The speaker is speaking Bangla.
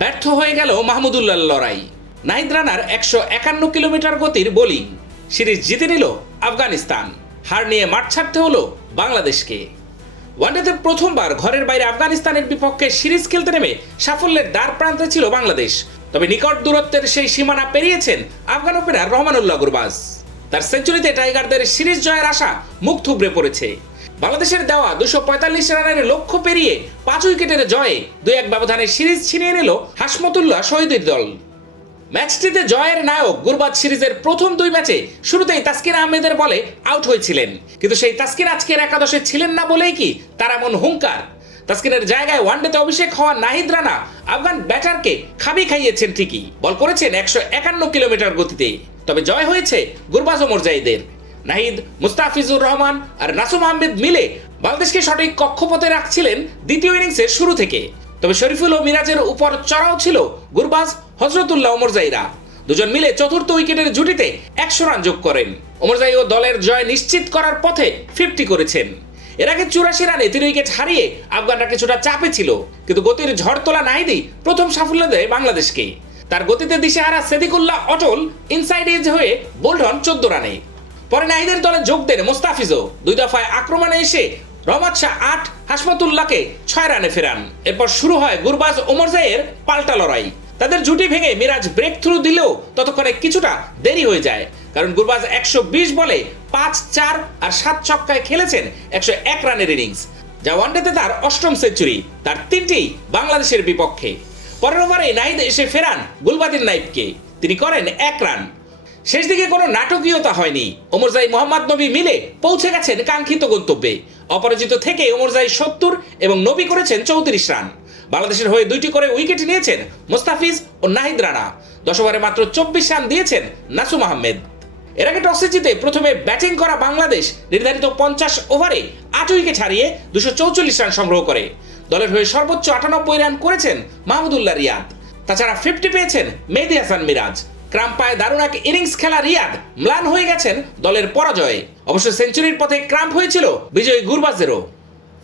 ব্যর্থ হয়ে গেল মাহমুদুল্লাহর লড়াই। নাহিদ রানার একশো একান্ন কিলোমিটার গতির বোলিং। সিরিজ জিতে নিল আফগানিস্তান। হার নিয়ে মাঠ ছাড়তে হলো বাংলাদেশকে। ওয়ানডেতে প্রথমবার ঘরের বাইরে আফগানিস্তানের বিপক্ষে সিরিজ খেলতে নেমে সাফল্যের দ্বার প্রান্তে ছিল বাংলাদেশ। তবে নিকট দূরত্বের সেই সীমানা পেরিয়েছেন আফগান ওপেনার রহমানুল্লাহ গুরবাজ। তার সেঞ্চুরিতে টাইগারদের সিরিজ জয়ের আশা মুখ থুবড়ে পড়েছে। বাংলাদেশের দেওয়া দুশো পঁয়তাল্লিশ রানের লক্ষ্য পেরিয়ে পাঁচ উইকেটের জয়ে দুই এক ব্যবধানে সিরিজ ছিনিয়ে নিল হাসমতুল্লাহ শহীদের দল। ম্যাচটিতে জয়ের নায়ক গুরবাজ সিরিজের প্রথম দুই ম্যাচে শুরুতেই তাসকিন আহমেদের বলে আউট হয়েছিলেন। কিন্তু সেই তাসকিন আজকের একাদশে ছিলেন না বলেই কি তার এমন হুঙ্কার? তাসকিনের জায়গায় ওয়ানডেতে অভিষেক হওয়া নাহিদ রানা আফগান ব্যাটারকে খাবি খাইয়েছেন ঠিকই। বল করেছেন একশো একান্ন কিলোমিটার গতিতে। তবে জয় হয়েছে গুরবাজ ও মোরজাইদের নাহিদ, মুস্তাফিজুর রহমান আর নাসুম আহমেদ মিলে বাংলাদেশকে সঠিক কক্ষপথে রাখছিলেন দ্বিতীয় ইনিংসের শুরু থেকে। তবে শরীফুল ও মিরাজের উপর চড়াও ছিল গুরবাজ হজরতুল্লাহ ওমরজাইরা দুজন মিলে চতুর্থ উইকেটের জুটিতে একশো রান যোগ করেন। ওমরজাই ও দলের জয় নিশ্চিত করার পথে ফিফটি করেছেন। এর আগে চুরাশি রানে তিন উইকেট হারিয়ে আফগানরা কিছুটা চাপে ছিল, কিন্তু গতির ঝড় তোলা নাহিদি প্রথম সাফল্য দেয় বাংলাদেশকে। তার গতিতে দিশেহারা সেদিকুল্লাহ অটল ইনসাইড এজ হয়ে বোল্ড হন চোদ্দ রানে। পরে নাহিদের দলে যোগ দেন মোস্তাফিজও। দুই দফায় আক্রমণে এসে রহমত শাহ আট, হাসমতুল্লাহকে ছয় রানে ফেরান। এরপর শুরু হয় গুরবাজ ওমরজাইয়ের পাল্টা লড়াই। তাদের জুটি ভেঙে মিরাজ ব্রেক থ্রু দিলেও ততক্ষণে কিছুটা দেরি হয়ে যায়। কারণ গুরবাজ একশো বিশ বলে পাঁচ চার আর সাত ছক্কায় খেলেছেন একশো এক রানের ইনিংস যা ওয়ানডেতে তার অষ্টম সেঞ্চুরি, তার তিনটি বাংলাদেশের বিপক্ষে। পরের ওভারে নাহিদ এসে ফেরান গুলবাদিন নাইবকে তিনি করেন এক রান। শেষ দিকে কোনো নাটকীয়তা হয়নি। ওমরজাই মোহাম্মদ নবী মিলে পৌঁছে গেছেন কাঙ্ক্ষিত গন্তব্যে। অপরাজিত থেকে ওমরজাই সত্তর এবং নবী করেছেন চৌত্রিশ রান। বাংলাদেশের হয়ে দুইটি করে উইকেট নিয়েছেন মোস্তাফিজ ও নাহিদ রানা। দশ ওভারে মাত্র চব্বিশ রান দিয়েছেন নাসুম আহমেদ। এর আগে টসে জিতে প্রথমে ব্যাটিং করা বাংলাদেশ নির্ধারিত পঞ্চাশ ওভারে আট উইকেট হারিয়ে দুশো চৌচল্লিশ রান সংগ্রহ করে। দলের হয়ে সর্বোচ্চ আটানব্বই রান করেছেন মাহমুদুল্লাহ রিয়াদ। তাছাড়া ফিফটি পেয়েছেন মেহেদি হাসান মিরাজ। ক্রাম্পায় দারুণ এক ইনিংস খেলা রিয়াদ। ম্লান হয়ে গেছেন দলের পরাজয়ে। অবশ্য সেঞ্চুরির পথে ক্রাম্প হয়েছিল বিজয়ী গুরবাজেরও